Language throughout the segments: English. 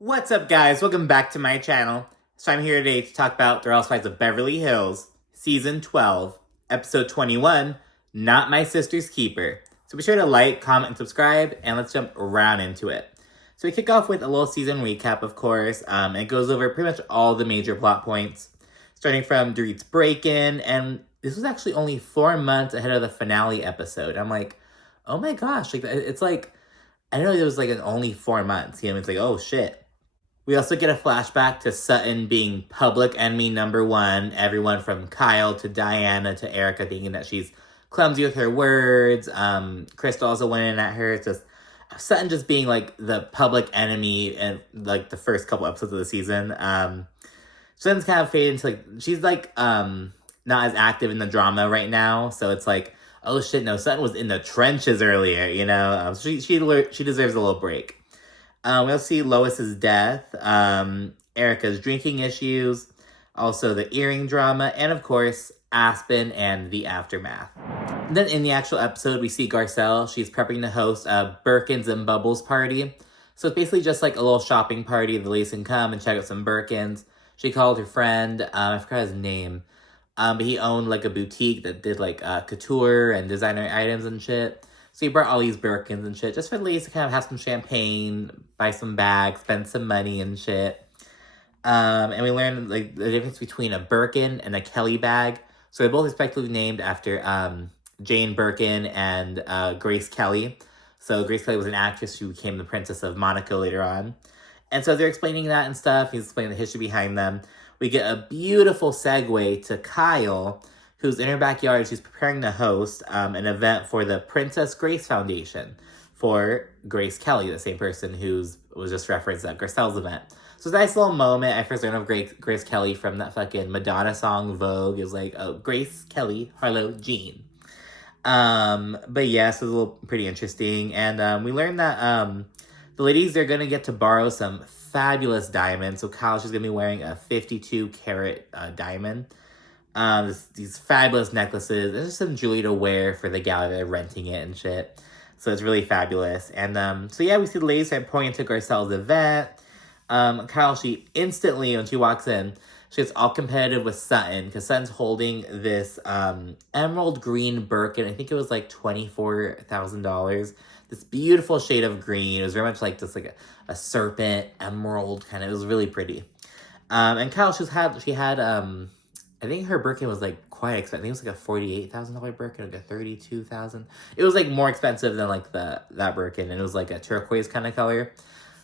What's up, guys? Welcome back to my channel. So I'm here today to talk about The Real Housewives of Beverly Hills, Season 12, Episode 21, Not My Sister's Keeper. So be sure to like, comment, and subscribe, and let's jump right into it. So we kick off with a little season recap, of course, and it goes over pretty much all the major plot points, starting from Dorit's break-in, and this was actually only 4 months ahead of the finale episode. I'm like, oh my gosh, like it's like, I didn't know it was like only 4 months. You know, it's like, oh shit. We also get a flashback to Sutton being public enemy number one. Everyone from Kyle to Diana to Erika thinking that she's clumsy with her words. Crystal also went in at her. It's just Sutton just being like the public enemy in like the first couple episodes of the season. Sutton's kind of faded into like, she's like not as active in the drama right now. So it's like, oh shit, no, Sutton was in the trenches earlier, you know? She deserves a little break. We'll see Lois's death, Erika's drinking issues, also the earring drama, and of course, Aspen and the aftermath. And then in the actual episode, we see Garcelle. She's prepping to host a Birkins and Bubbles party. So it's basically just like a little shopping party. The ladies can come and check out some Birkins. She called her friend, I forgot his name, but he owned like a boutique that did like couture and designer items and shit. So he brought all these Birkins and shit, just for the ladies to kind of have some champagne, buy some bags, spend some money and shit. And we learned like the difference between a Birkin and a Kelly bag. So they're both respectively named after Jane Birkin and Grace Kelly. So Grace Kelly was an actress who became the Princess of Monaco later on. And so they're explaining that and stuff. He's explaining the history behind them. We get a beautiful segue to Kyle, who's in her backyard. She's preparing to host an event for the Princess Grace Foundation for Grace Kelly, the same person who was just referenced at Garcelle's event. So it's a nice little moment. I first learned of Grace Kelly from that fucking Madonna song, Vogue. It was like, oh, Grace Kelly, Harlow, Jean. But yeah, so it's a little pretty interesting. And we learned that the ladies are going to get to borrow some fabulous diamonds. So Kyle, she's going to be wearing a 52-carat diamond. These fabulous necklaces. There's just some jewelry to wear for the gala. They're renting it and shit. So it's really fabulous. And so yeah, we see the ladies start pointing to Garcelle's event. Kyle, she instantly, when she walks in, she gets all competitive with Sutton, because Sutton's holding this emerald green Birkin. I think it was like $24,000. This beautiful shade of green. It was very much like just like a serpent emerald kind of. It was really pretty. And Kyle, she had I think her Birkin was like quite expensive. I think it was like a $48,000 Birkin, like a $32,000. It was like more expensive than like that Birkin, and it was like a turquoise kind of color.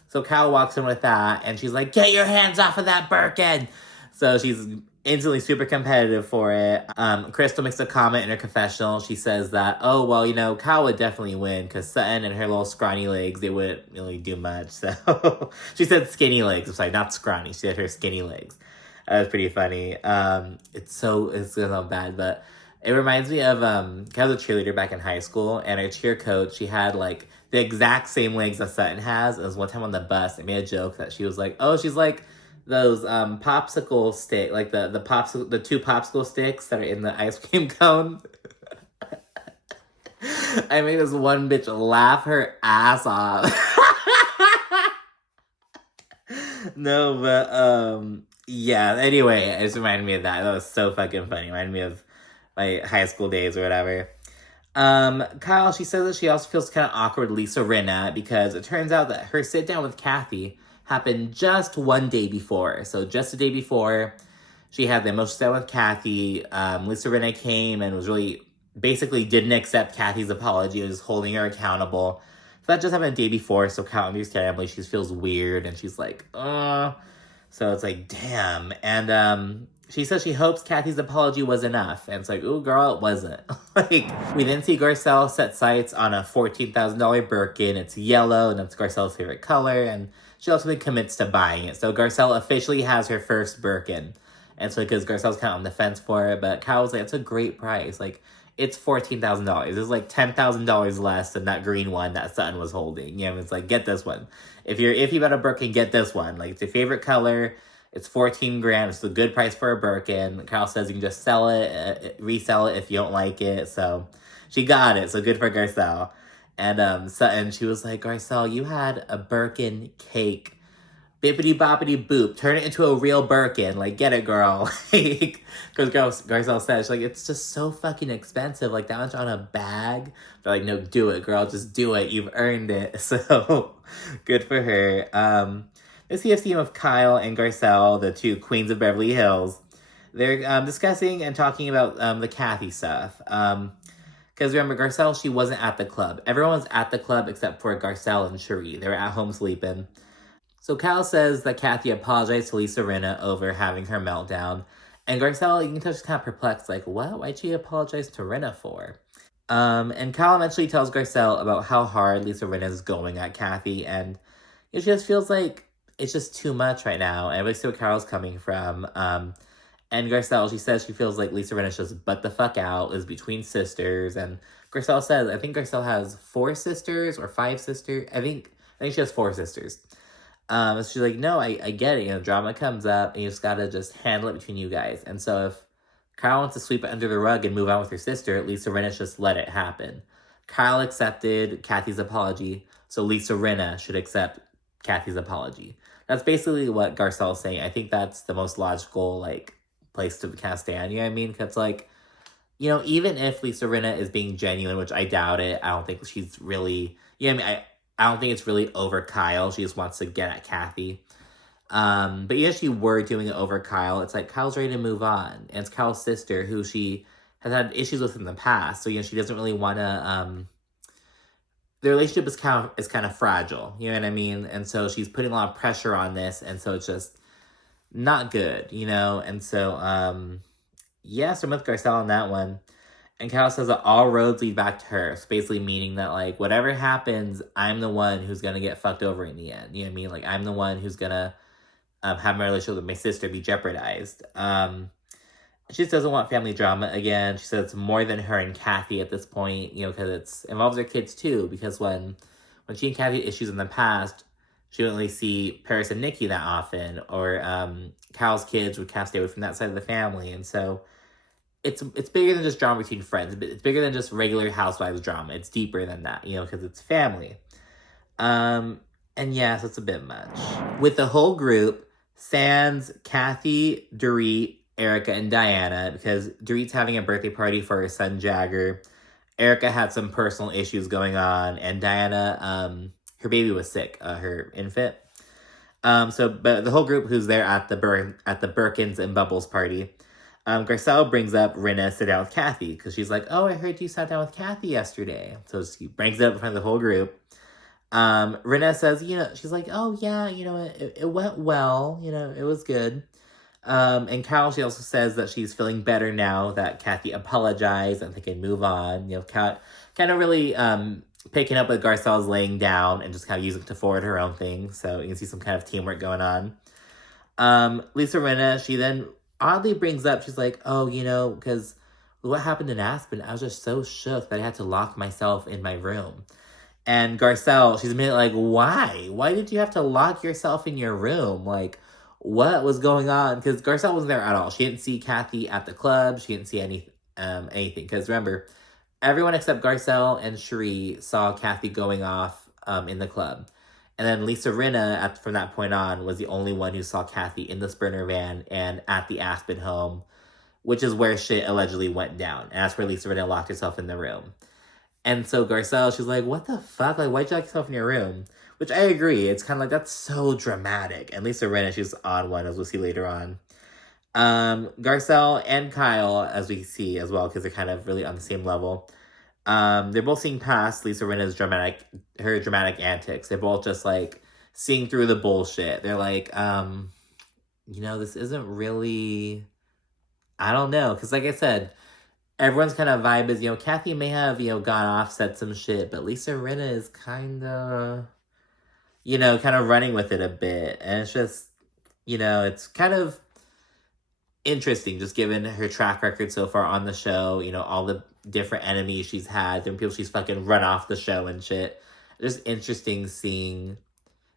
So Kyle walks in with that, and she's like, "Get your hands off of that Birkin!" So she's instantly super competitive for it. Crystal makes a comment in her confessional. She says that, oh, well, you know, Kyle would definitely win, because Sutton and her little scrawny legs, they wouldn't really do much. So she said skinny legs. I'm sorry, not scrawny. She said her skinny legs. That was pretty funny. It's so bad, but it reminds me of, I was a cheerleader back in high school, and our cheer coach, she had, like, the exact same legs that Sutton has. It was one time on the bus, I made a joke that she was like, oh, she's like those, popsicle stick, like the two popsicle sticks that are in the ice cream cone. I made this one bitch laugh her ass off. No, but, yeah, anyway, it just reminded me of that. That was so fucking funny. It reminded me of my high school days or whatever. Kyle, she says that she also feels kind of awkward with Lisa Rinna, because it turns out that her sit down with Kathy happened just one day before. So just the day before, she had the emotional sit down with Kathy. Lisa Rinna came and was really, basically didn't accept Kathy's apology, was holding her accountable. So that just happened the day before, so Kyle understandably, she feels weird, and she's like, So it's like, damn. And she says she hopes Kathy's apology was enough. And it's like, ooh, girl, it wasn't. Like, we then see Garcelle set sights on a $14,000 Birkin. It's yellow, and it's Garcelle's favorite color. And she ultimately commits to buying it. So Garcelle officially has her first Birkin. And so because Garcelle's kind of on the fence for it, but Kyle was like, it's a great price. Like, it's $14,000. It's like $10,000 less than that green one that Sutton was holding. You know, it's like, get this one. If you got a Birkin, get this one. Like, it's your favorite color. It's 14 grand. It's a good price for a Birkin. Kyle says you can just sell it, resell it if you don't like it. So she got it. So good for Garcelle. And Sutton, she was like, Garcelle, you had a Birkin cake bippity boppity boop, turn it into a real Birkin. Like, get it, girl. Like, because Garcelle says, like, it's just so fucking expensive. Like, that much on a bag. They're like, no, do it, girl. Just do it. You've earned it. So, good for her. This is a scene of Kyle and Garcelle, the two queens of Beverly Hills. They're discussing and talking about the Kathy stuff. Because remember, Garcelle, she wasn't at the club. Everyone was at the club except for Garcelle and Cherie. They were at home sleeping. So Kyle says that Kathy apologized to Lisa Rinna over having her meltdown. And Garcelle, you can tell she's kind of perplexed, like, what? Why'd she apologize to Rinna for? And Kyle eventually tells Garcelle about how hard Lisa Rinna is going at Kathy. And she just feels like it's just too much right now. And everybody see where Kyle's coming from. And Garcelle, she says she feels like Lisa Rinna just butt the fuck out, is between sisters. And Garcelle says, I think Garcelle has 4 sisters or 5 sisters. I think she has 4 sisters. She's like, no, I get it. You know, drama comes up and you just gotta just handle it between you guys. And so if Kyle wants to sweep it under the rug and move on with her sister, Lisa Rinna just let it happen. Kyle accepted Kathy's apology, so Lisa Rinna should accept Kathy's apology. That's basically what Garcelle's saying. I think that's the most logical, like, place to kind of stand. You know what I mean? Because, like, you know, even if Lisa Rinna is being genuine, which I doubt it, I don't think she's really, you know what I mean? I don't think it's really over Kyle. She just wants to get at Kathy. But even if she were doing it over Kyle, it's like Kyle's ready to move on. And it's Kyle's sister who she has had issues with in the past. So, you know, she doesn't really want to, the relationship is kind of fragile. You know what I mean? And so she's putting a lot of pressure on this. And so it's just not good, you know? And so, yeah, so I'm with Garcelle on that one. And Kyle says that all roads lead back to her. So basically meaning that, like, whatever happens, I'm the one who's going to get fucked over in the end. You know what I mean? Like, I'm the one who's going to have my relationship with my sister be jeopardized. She just doesn't want family drama again. She says it's more than her and Kathy at this point, you know, because it involves her kids too. Because when she and Kathy had issues in the past, she wouldn't really see Paris and Nikki that often. Or Kyle's kids would kind of stay away from that side of the family. And so it's bigger than just drama between friends. It's bigger than just regular housewives drama. It's deeper than that, you know, because it's family. And yeah, so it's a bit much. With the whole group, sans Kathy, Dorit, Erika, and Diana, because Dorit's having a birthday party for her son Jagger. Erika had some personal issues going on, and Diana, her baby was sick, her infant. But the whole group who's there at the Birkins and Bubbles party, Garcelle brings up Rinna sit down with Kathy, because she's like, oh, I heard you sat down with Kathy yesterday. So she brings it up in front of the whole group. Rinna says, you know, she's like, oh, yeah, you know, it went well. You know, it was good. And Kyle, she also says that she's feeling better now that Kathy apologized and they can move on. You know, kind of really picking up what Garcelle's laying down and just kind of using it to forward her own thing. So you can see some kind of teamwork going on. Lisa Rinna, she then oddly brings up, she's like, oh, you know, because what happened in Aspen, I was just so shook that I had to lock myself in my room. And Garcelle, she's immediately like, why? Why did you have to lock yourself in your room? Like, what was going on? Because Garcelle wasn't there at all. She didn't see Kathy at the club. She didn't see anything. Because remember, everyone except Garcelle and Cherie saw Kathy going off in the club. And then Lisa Rinna, from that point on, was the only one who saw Kathy in the Sprinter van and at the Aspen home, which is where shit allegedly went down. And that's where Lisa Rinna locked herself in the room. And so Garcelle, she's like, what the fuck? Like, why'd you lock yourself in your room? Which I agree. It's kind of like, that's so dramatic. And Lisa Rinna, she's on one, as we'll see later on. Garcelle and Kyle, as we see as well, because they're kind of really on the same level. They're both seeing past Lisa Rinna's dramatic antics. They're both just, like, seeing through the bullshit. They're like, you know, this isn't really, I don't know. Because like I said, everyone's kind of vibe is, you know, Kathy may have, you know, gone off, said some shit, but Lisa Rinna is kind of, you know, kind of running with it a bit. And it's just, you know, it's kind of interesting, just given her track record so far on the show, you know, all the different enemies she's had, different people she's fucking run off the show and shit. Just interesting seeing,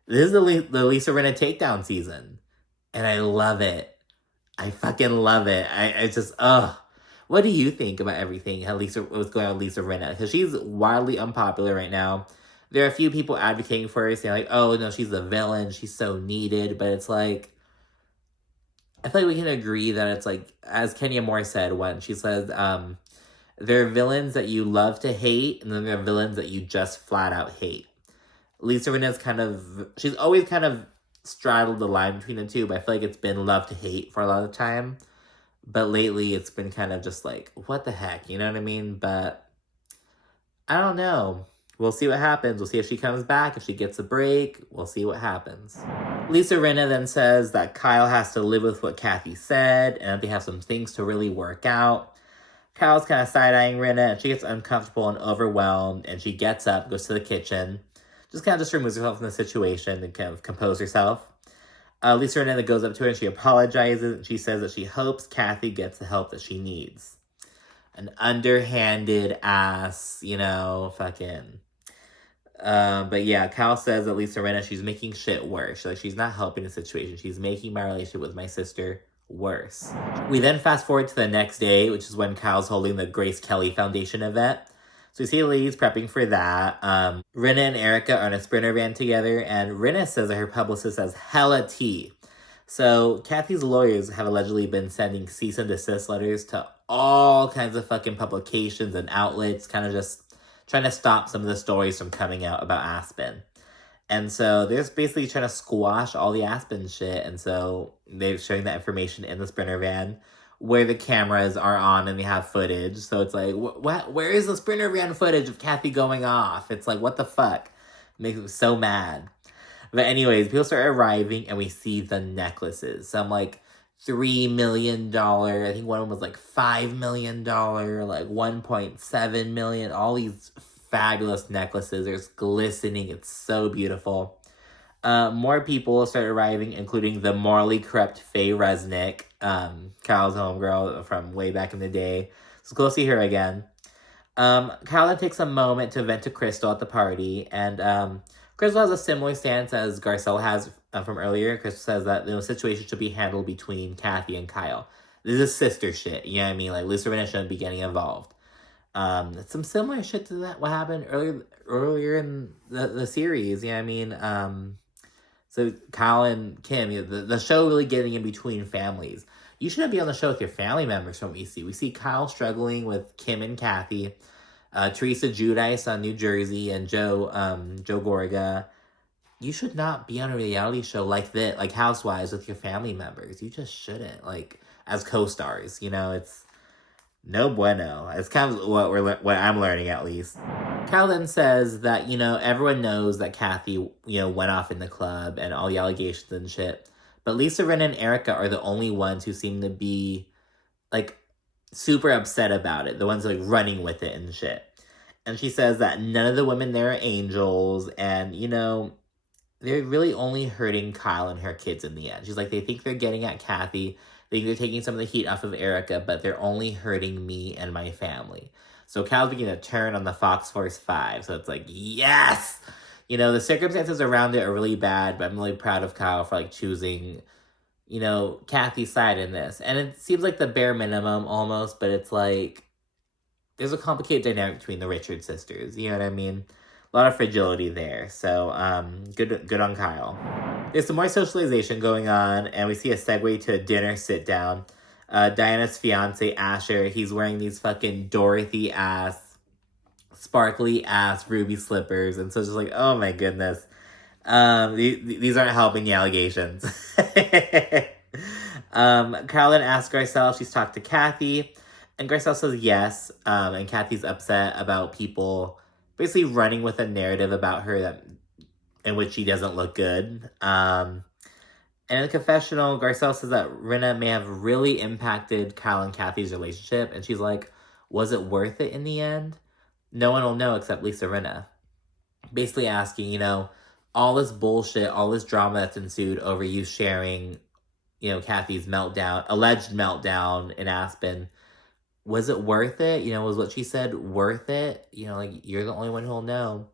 this is the Lisa Rinna takedown season. And I love it. I fucking love it. I just, what do you think about everything? What's going on with Lisa Rinna? Because she's wildly unpopular right now. there are a few people advocating for her, saying like, oh, no, she's the villain, she's so needed, but it's like, I feel like we can agree that it's like, as Kenya Moore said once, she says, there are villains that you love to hate, and then there are villains that you just flat out hate. Lisa Rinna's she's always kind of straddled the line between the two, but I feel like it's been love to hate for a lot of the time. But lately, it's been kind of just like, what the heck, you know what I mean? But I don't know. We'll see what happens. We'll see if she comes back, if she gets a break. We'll see what happens. Lisa Rinna then says that Kyle has to live with what Kathy said, and that they have some things to really work out. Kyle's kind of side-eyeing Rinna, and she gets uncomfortable and overwhelmed, and she gets up, goes to the kitchen, just removes herself from the situation and kind of compose herself. Lisa Rinna goes up to her and she apologizes, and she says that she hopes Kathy gets the help that she needs. An underhanded ass, fucking. But yeah, Kyle says that Lisa Rinna, she's making shit worse. She's not helping the situation. She's making my relationship with my sister worse. We then fast forward to the next day, which is when Kyle's holding the Grace Kelly Foundation event. So we see the ladies prepping for that. Rinna and Erika are in a Sprinter van together, and Rinna says that her publicist has hella tea. So Kathy's lawyers have allegedly been sending cease and desist letters to all kinds of fucking publications and outlets, kind of just trying to stop some of the stories from coming out about Aspen. And so they're basically trying to squash all the Aspen shit, and so they're showing that information in the Sprinter van, where the cameras are on and they have footage. So it's like, where is the Sprinter van footage of Kathy going off? It's like, what the fuck? It makes me so mad. But anyways, people start arriving and we see the necklaces. Some like $3 million. I think one of them was like $5 million, like $1.7 million. All these fabulous necklaces. They're glistening. It's so beautiful. More people start arriving, including the morally corrupt Faye Resnick, Kyle's homegirl from way back in the day. So go see her again. Kyle then takes a moment to vent to Crystal at the party, and Crystal has a similar stance as Garcelle has from earlier. Crystal says that the situation should be handled between Kathy and Kyle. This is sister shit, you know what I mean? Like, Lisa Rinna shouldn't be getting involved. Some similar shit to that, what happened earlier in the series, you know what I mean? So Kyle and Kim, the show really getting in between families. You shouldn't be on the show with your family members from what we see. We see Kyle struggling with Kim and Kathy, Teresa Giudice on New Jersey, and Joe Gorga. You should not be on a reality show like that, like Housewives, with your family members. You just shouldn't, like, as co-stars. It's no bueno. It's kind of what I'm learning, at least. Kyle then says that, everyone knows that Kathy, went off in the club and all the allegations and shit. But Lisa, Rinna, and Erika are the only ones who seem to be, like, super upset about it. The ones, like, running with it and shit. And she says that none of the women there are angels. And, they're really only hurting Kyle and her kids in the end. She's like, they think they're getting at Kathy. They think they're taking some of the heat off of Erika, but they're only hurting me and my family. So Kyle's beginning to turn on the Fox Force 5. So it's like, yes! The circumstances around it are really bad, but I'm really proud of Kyle for, like, choosing, Kathy's side in this. And it seems like the bare minimum almost, but it's like, there's a complicated dynamic between the Richards sisters. You know what I mean? A lot of fragility there. So, good on Kyle. There's some more socialization going on, and we see a segue to a dinner sit-down. Diana's fiance, Asher, he's wearing these fucking Dorothy-ass, sparkly-ass ruby slippers, and so it's just like, oh my goodness. These aren't helping the allegations. Carolyn asks Garcelle if she's talked to Kathy, and Garcelle says yes, and Kathy's upset about people basically running with a narrative about her in which she doesn't look good. And in the confessional, Garcelle says that Rinna may have really impacted Kyle and Kathy's relationship, and she's like, was it worth it in the end? No one will know except Lisa Rinna. Basically asking, all this bullshit, all this drama that's ensued over you sharing, Kathy's alleged meltdown in Aspen. Was it worth it? Was what she said worth it? Like, you're the only one who'll know.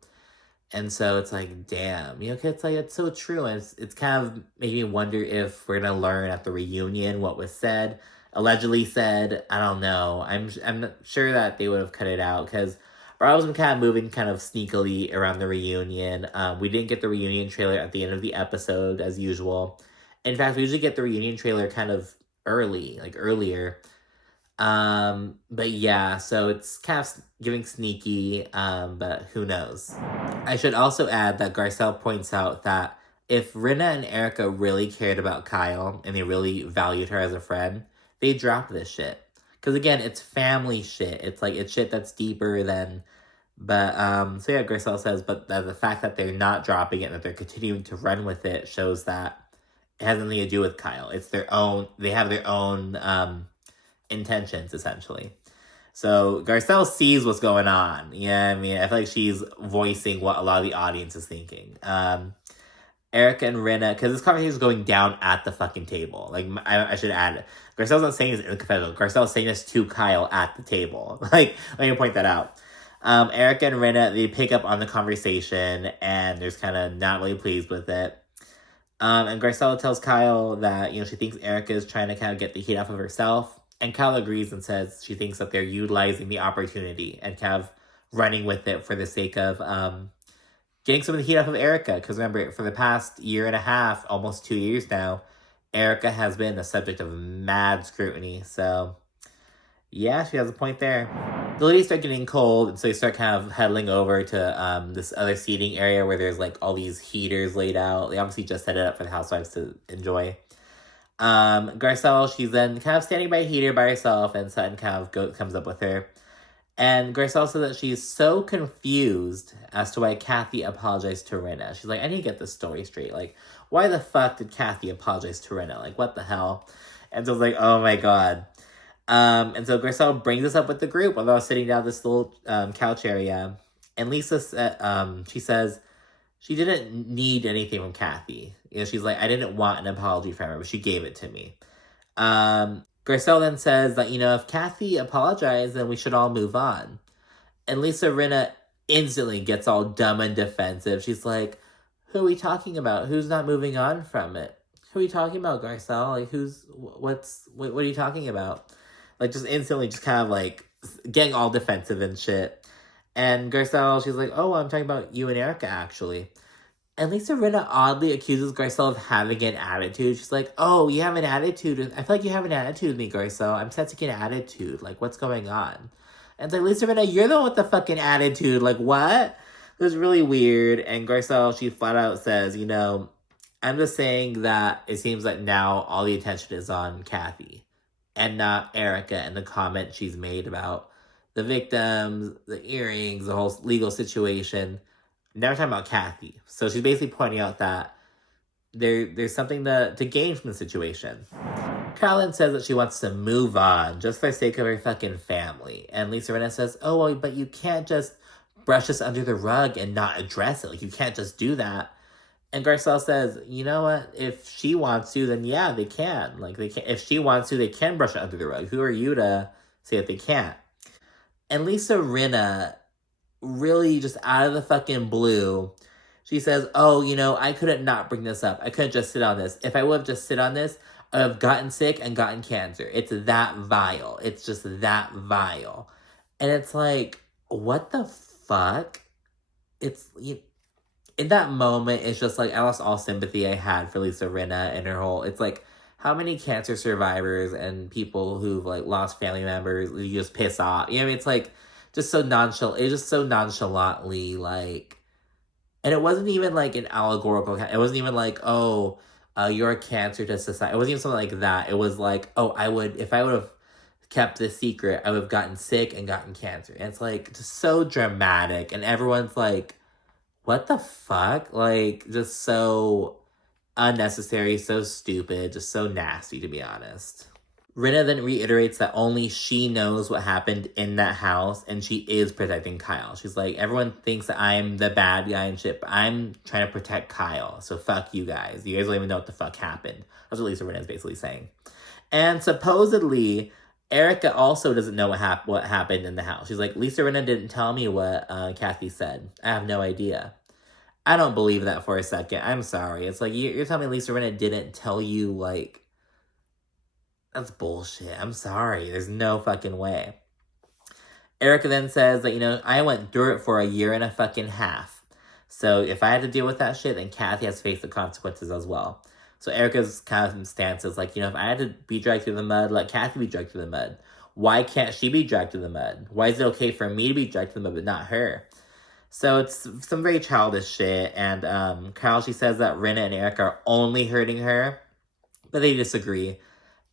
And so it's like, damn, it's like, it's so true. And it's kind of making me wonder if we're going to learn at the reunion what was said, allegedly said. I don't know. I'm sure that they would have cut it out, because we're always been kind of moving kind of sneakily around the reunion. We didn't get the reunion trailer at the end of the episode, as usual. In fact, we usually get the reunion trailer kind of early, like earlier. But yeah, so it's kind of giving sneaky, but who knows. I should also add that Garcelle points out that if Rinna and Erika really cared about Kyle and they really valued her as a friend, they drop this shit. Because again, it's family shit. It's like, it's shit that's deeper than, but, so yeah, Garcelle says, but the fact that they're not dropping it and that they're continuing to run with it shows that it has nothing to do with Kyle. It's their own, they have their own, intentions, essentially. So Garcelle sees what's going on. Yeah, I mean, I feel like she's voicing what a lot of the audience is thinking. Erika and Rinna, because this conversation is going down at the fucking table. Like, I should add, Garcelle's not saying this in the confessional. Garcelle's saying this to Kyle at the table. Like, let me point that out. Erika and Rinna, they pick up on the conversation, and they're kind of not really pleased with it. And Garcelle tells Kyle that, you know, she thinks Erika is trying to kind of get the heat off of herself. And Kyle agrees and says she thinks that they're utilizing the opportunity and kind of running with it for the sake of getting some of the heat off of Erika. Because remember, for the past year and a half, almost 2 years now, Erika has been the subject of mad scrutiny. So, yeah, she has a point there. The ladies start getting cold, and so they start kind of huddling over to this other seating area where there's like all these heaters laid out. They obviously just set it up for the housewives to enjoy. Garcelle, she's then kind of standing by a heater by herself, and Sutton kind of comes up with her. And Garcelle says that she's so confused as to why Kathy apologized to Rinna. She's like, I need to get this story straight. Like, why the fuck did Kathy apologize to Rinna? Like, what the hell? And so I was like, oh my god. And so Garcelle brings this up with the group while they're sitting down this little couch area. And Lisa she says she didn't need anything from Kathy. You know, she's like, I didn't want an apology from her, but she gave it to me. Garcelle then says that, you know, if Kathy apologized, then we should all move on. And Lisa Rinna instantly gets all dumb and defensive. She's like, who are we talking about? Who's not moving on from it? Who are you talking about, Garcelle? Like, what are you talking about? Like, just instantly just kind of, like, getting all defensive and shit. And Garcelle, she's like, oh, I'm talking about you and Erika, actually. And Lisa Rinna oddly accuses Garcelle of having an attitude. She's like, oh, you have an attitude. I feel like you have an attitude with me, Garcelle. I'm sensing an attitude. Like, what's going on? And it's like, Lisa Rinna, you're the one with the fucking attitude. Like, what? It was really weird. And Garcelle, she flat out says, you know, I'm just saying that it seems like now all the attention is on Kathy and not Erika and the comment she's made about the victims, the earrings, the whole legal situation. Now we're talking about Kathy. So she's basically pointing out that there's something to gain from the situation. Carolyn says that she wants to move on just for the sake of her fucking family. And Lisa Rinna says, oh, well, but you can't just brush this under the rug and not address it. Like, you can't just do that. And Garcelle says, you know what? If she wants to, then yeah, they can. Like, they can. If she wants to, they can brush it under the rug. Who are you to say that they can't? And Lisa Rinna, really just out of the fucking blue, she says, oh, you know, I couldn't not bring this up. I couldn't just sit on this. If I would have just sit on this, I would have gotten sick and gotten cancer. It's that vile. It's just that vile. And it's like, what the fuck? It's, in that moment, it's just like, I lost all sympathy I had for Lisa Rinna and her whole, it's like, how many cancer survivors and people who've, like, lost family members, you just piss off. You know what I mean? It's like, just so nonchalant. It was just so nonchalantly, like, and it wasn't even like an allegorical. It wasn't even like, oh, you're a cancer to society. It wasn't even something like that. It was like, oh, if I would have kept this secret, I would have gotten sick and gotten cancer. And it's like just so dramatic, and everyone's like, what the fuck? Like, just so unnecessary, so stupid, just so nasty, to be honest. Rinna then reiterates that only she knows what happened in that house, and she is protecting Kyle. She's like, everyone thinks that I'm the bad guy and shit, but I'm trying to protect Kyle, so fuck you guys. You guys don't even know what the fuck happened. That's what Lisa Rinna is basically saying. And supposedly, Erika also doesn't know what happened in the house. She's like, Lisa Rinna didn't tell me what Kathy said. I have no idea. I don't believe that for a second. I'm sorry. It's like, you're telling me Lisa Rinna didn't tell you, like, that's bullshit. I'm sorry. There's no fucking way. Erika then says that, I went through it for a year and a fucking half. So if I had to deal with that shit, then Kathy has to face the consequences as well. So Erika's kind of stance is if I had to be dragged through the mud, let Kathy be dragged through the mud. Why can't she be dragged through the mud? Why is it okay for me to be dragged through the mud but not her? So it's some very childish shit. And Kyle, she says that Rinna and Erika are only hurting her, but they disagree.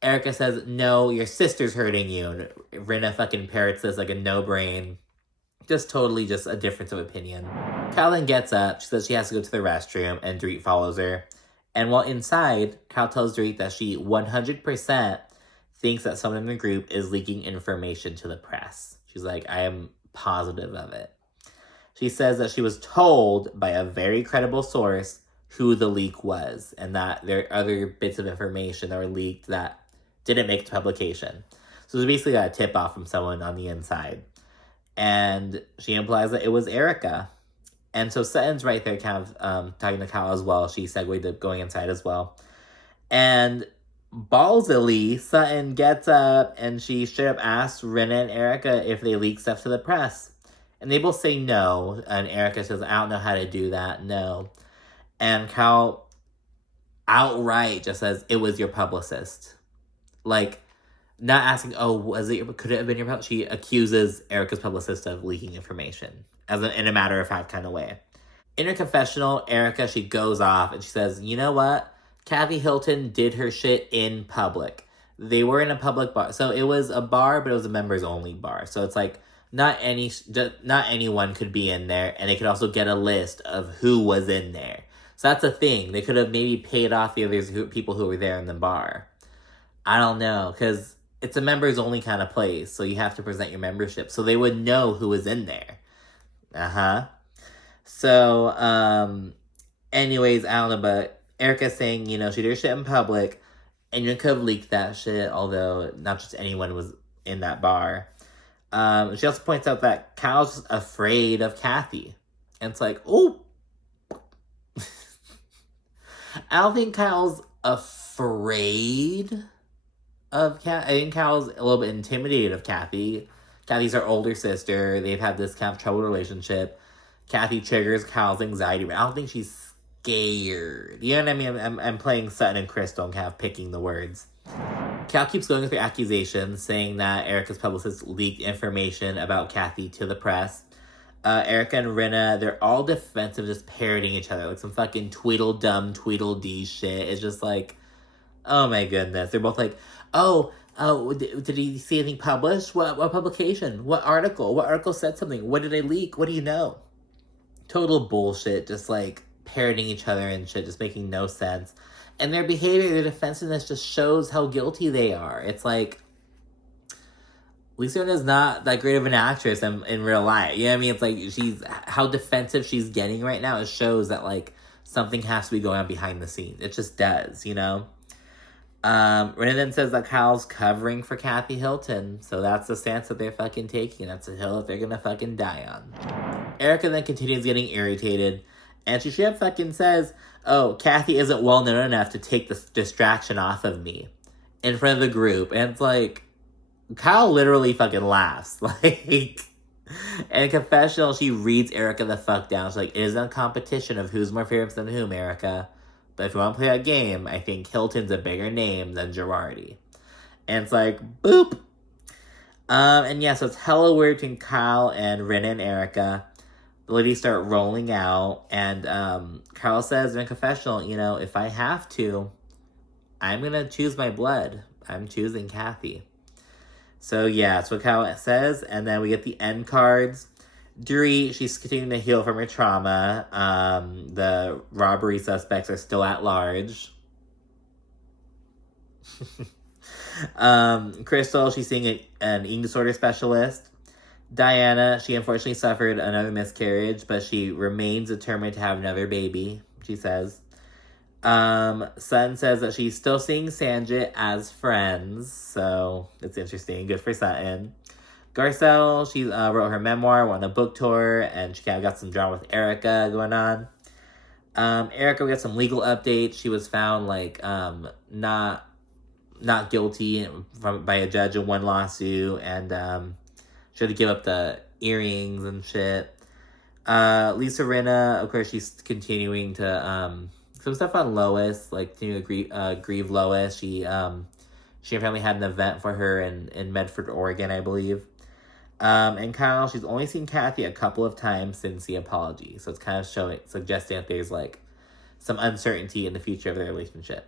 Erika says, no, your sister's hurting you. And Rinna fucking parrots this like a no-brain. Just a difference of opinion. Kyle then gets up. She says she has to go to the restroom, and Dorit follows her. And while inside, Kyle tells Dorit that she 100% thinks that someone in the group is leaking information to the press. She's like, I am positive of it. She says that she was told by a very credible source who the leak was, and that there are other bits of information that were leaked that didn't make the publication. So it's basically got a tip-off from someone on the inside. And she implies that it was Erika. And so Sutton's right there kind of talking to Kyle as well. She segued to going inside as well. And ballsily, Sutton gets up and she straight up asks Rinna and Erika if they leak stuff to the press. And they both say no. And Erika says, I don't know how to do that, no. And Kyle outright just says, it was your publicist. Not asking, could it have been your publicist? She accuses Erika's publicist of leaking information in a matter-of-fact kind of way. In her confessional, Erika, she goes off and she says, you know what? Kathy Hilton did her shit in public. They were in a public bar. So it was a bar, but it was a members-only bar. So it's not anyone could be in there, and they could also get a list of who was in there. So that's a thing. They could have maybe paid off the other people who were there in the bar. I don't know, because it's a members-only kind of place, so you have to present your membership. So they would know who was in there. So, anyways, I don't know, but Erika's saying, she did her shit in public, and you could have leaked that shit, although not just anyone was in that bar. She also points out that Kyle's afraid of Kathy. And it's oh. I don't think Kyle's afraid of Kathy. I think Kyle's a little bit intimidated of Kathy. Kathy's her older sister. They've had this kind of troubled relationship. Kathy triggers Kyle's anxiety, but I don't think she's scared. You know what I mean? I'm playing Sutton and Crystal and kind of picking the words. Kyle keeps going with her accusations, saying that Erika's publicist leaked information about Kathy to the press. Erika and Rinna, they're all defensive, just parroting each other. Some fucking Tweedledum, Tweedledee shit. It's just oh my goodness. They're both did he see anything published? What publication? What article? What article said something? What did I leak? What do you know? Total bullshit, just parroting each other and shit, just making no sense. And their behavior, their defensiveness just shows how guilty they are. It's Lisa Rinna's not that great of an actress in real life. You know what I mean? How defensive she's getting right now. It shows that something has to be going on behind the scenes. It just does, Rinna then says that Kyle's covering for Kathy Hilton. So that's the stance that they're fucking taking. That's a hill that they're gonna fucking die on. Erika then continues getting irritated. And she straight up fucking says, oh, Kathy isn't well known enough to take this distraction off of me in front of the group. And it's Kyle literally fucking laughs. In confessional, she reads Erika the fuck down. She's it isn't a competition of who's more famous than whom, Erika. But if you want to play that game, I think Hilton's a bigger name than Girardi. And it's boop. And yeah, so it's hella weird between Kyle and Rinna and Erika. The ladies start rolling out, and Kyle says in confessional, if I have to, I'm going to choose my blood. I'm choosing Kathy. So yeah, that's what Kyle says, and then we get the end cards. Dorit, she's continuing to heal from her trauma. The robbery suspects are still at large. Crystal, she's seeing an eating disorder specialist. Diana, she unfortunately suffered another miscarriage, but she remains determined to have another baby, she says. Sutton says that she's still seeing Sanjit as friends, so it's interesting. Good for Sutton. Garcelle, she wrote her memoir, went on a book tour, and she kind of got some drama with Erika going on. Erika, we got some legal updates. She was found not guilty by a judge in one lawsuit, and She had to give up the earrings and shit. Lisa Rinna, of course, she's continuing to, some stuff on Lois, like, to grieve Lois. She apparently had an event for her in Medford, Oregon, I believe. And Kyle, she's only seen Kathy a couple of times since the apology. So it's kind of suggesting that there's, like, some uncertainty in the future of their relationship.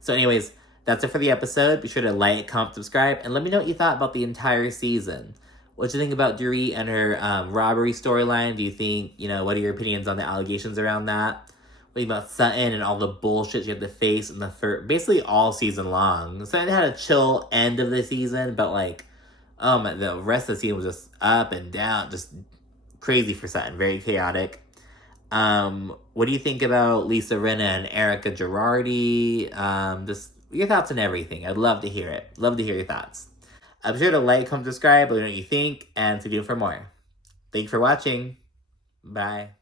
So anyways, that's it for the episode. Be sure to like, comment, subscribe, and let me know what you thought about the entire season. What do you think about Dorit and her robbery storyline? Do you think, what are your opinions on the allegations around that? What do you think about Sutton and all the bullshit she had to face in basically all season long? Sutton had a chill end of the season, but like, the rest of the season was just up and down, just crazy for Sutton, very chaotic. What do you think about Lisa Rinna and Erika Girardi? Just your thoughts on everything. I'd love to hear it. Love to hear your thoughts. Be sure to like, comment, subscribe, let me know what you think, and to do for more. Thank you for watching. Bye.